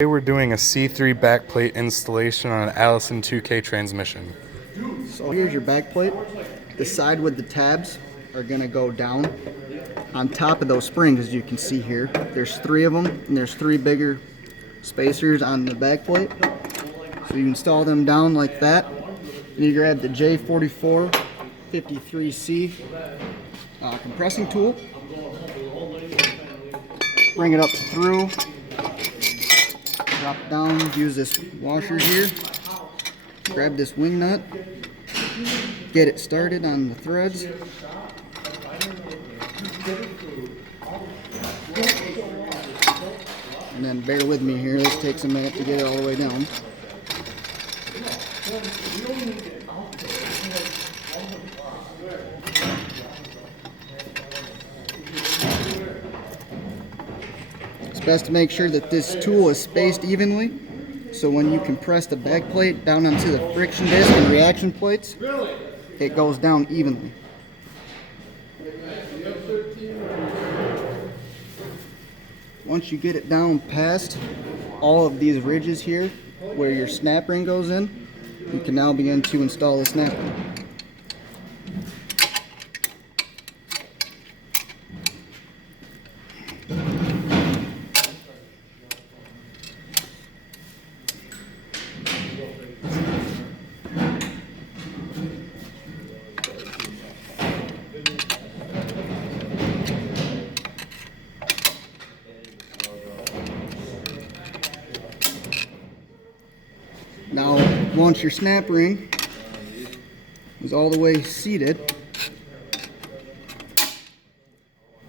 Today we're doing a C3 backplate installation on an Allison 2K transmission. So here's your backplate. The side with the tabs are going to go down on top of those springs, as you can see here. There's 3 of them, and there's 3 bigger spacers on the backplate. So you install them down like that. And you grab the J44 53C compressing tool. Bring it up through. Drop down, use this washer here. Grab this wing nut. Get it started on the threads. And then bear with me here, this takes a minute to get it all the way down. It's best to make sure that this tool is spaced evenly, so when you compress the backplate down onto the friction disc and reaction plates, it goes down evenly. Once you get it down past all of these ridges here where your snap ring goes in, you can now begin to install the snap ring. Now, once your snap ring is all the way seated,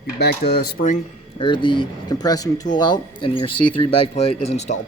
you back the spring or the compressing tool out, and your C3 backplate is installed.